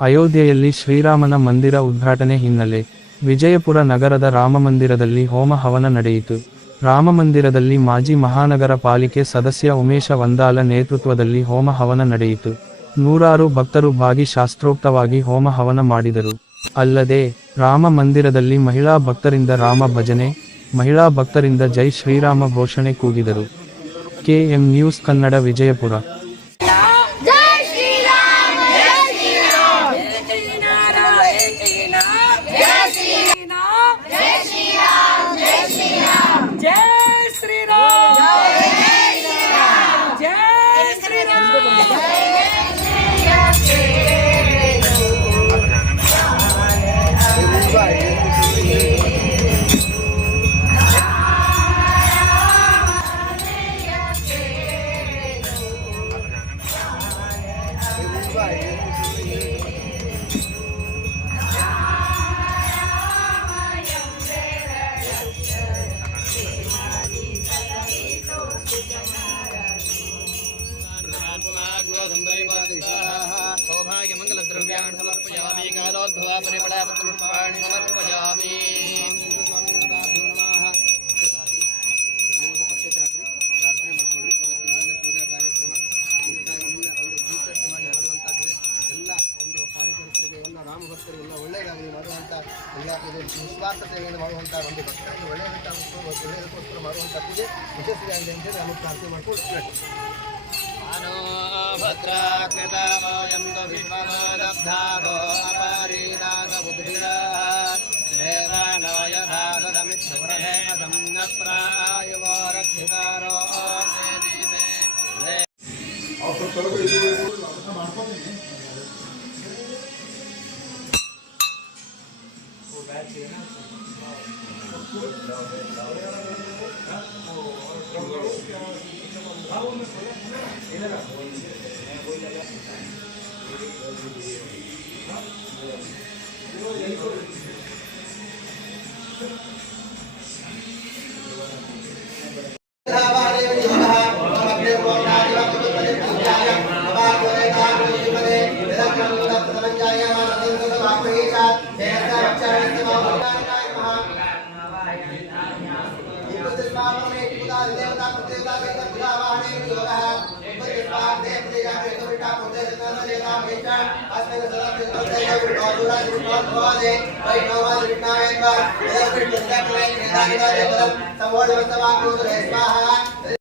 ಅಯೋಧ್ಯೆಯಲ್ಲಿ ಶ್ರೀರಾಮನ ಮಂದಿರ ಉದ್ಘಾಟನೆ ಹಿನ್ನೆಲೆ ವಿಜಯಪುರ ನಗರದ ರಾಮಮಂದಿರದಲ್ಲಿ ಹೋಮ ಹವನ ನಡೆಯಿತು. ರಾಮಮಂದಿರದಲ್ಲಿ ಮಾಜಿ ಮಹಾನಗರ ಪಾಲಿಕೆ ಸದಸ್ಯ ಉಮೇಶ ವಂದಾಲ ನೇತೃತ್ವದಲ್ಲಿ ಹೋಮ ಹವನ ನಡೆಯಿತು. ನೂರಾರು ಭಕ್ತರು ಭಾಗಿ ಶಾಸ್ತ್ರೋಕ್ತವಾಗಿ ಹೋಮ ಹವನ ಮಾಡಿದರು. ಅಲ್ಲದೆ ರಾಮ ಮಂದಿರದಲ್ಲಿ ಮಹಿಳಾ ಭಕ್ತರಿಂದ ರಾಮ ಭಜನೆ, ಮಹಿಳಾ ಭಕ್ತರಿಂದ ಜೈ ಶ್ರೀರಾಮ ಘೋಷಣೆ ಕೂಗಿದರು. KM news Kannada Vijayapura. सौभाग्यमङ्गलद्रव्याणि समर्पयामि कालोद्भवा परिमళपुष्पाणि समर्पयामि. ಪ್ರಾರ್ಥನೆ ಮಾಡ್ಕೊಳ್ಳಿ. ಪೂಜಾ ಕಾರ್ಯಕ್ರಮ ಎಲ್ಲ ಒಂದು ಕಾರ್ಯಕರ್ತರಿಗೆ, ಎಲ್ಲ ರಾಮ ಭಕ್ತರಿಗೆ ಎಲ್ಲ ಒಳ್ಳೆಯದಾಗಲಿ ಮಾಡುವಂಥ ಎಲ್ಲ ಇದು ನಿಸ್ವಾರ್ಥ ಸೇವೆಯನ್ನು ಮಾಡುವಂಥ ಒಂದು ಭಕ್ತರಿಗೆ ಒಳ್ಳೆಯದಕ್ಕೋಸ್ಕರ ಮಾಡುವಂಥ ಪೂಜೆ ಯಶಸ್ವಿಯಾಗಿದೆ ಅಂತೇಳಿ ನಾವು ಪ್ರಾರ್ಥನೆ ಮಾಡ್ಕೊಂಡು ಭದ್ರಾಕೃತವಯಂ ವಿಶ್ವಲಬ್ಧಾಗೋ ಅಪರಿದಾಗಬುದ್ಧಿರಃ ದೇವಾನಾಯ ಧಾಗದಮಿಚ್ಛುರಹೇಮದಂ ನ ಪ್ರಾಯುವೋ ರಕ್ಷಿತಾರೋ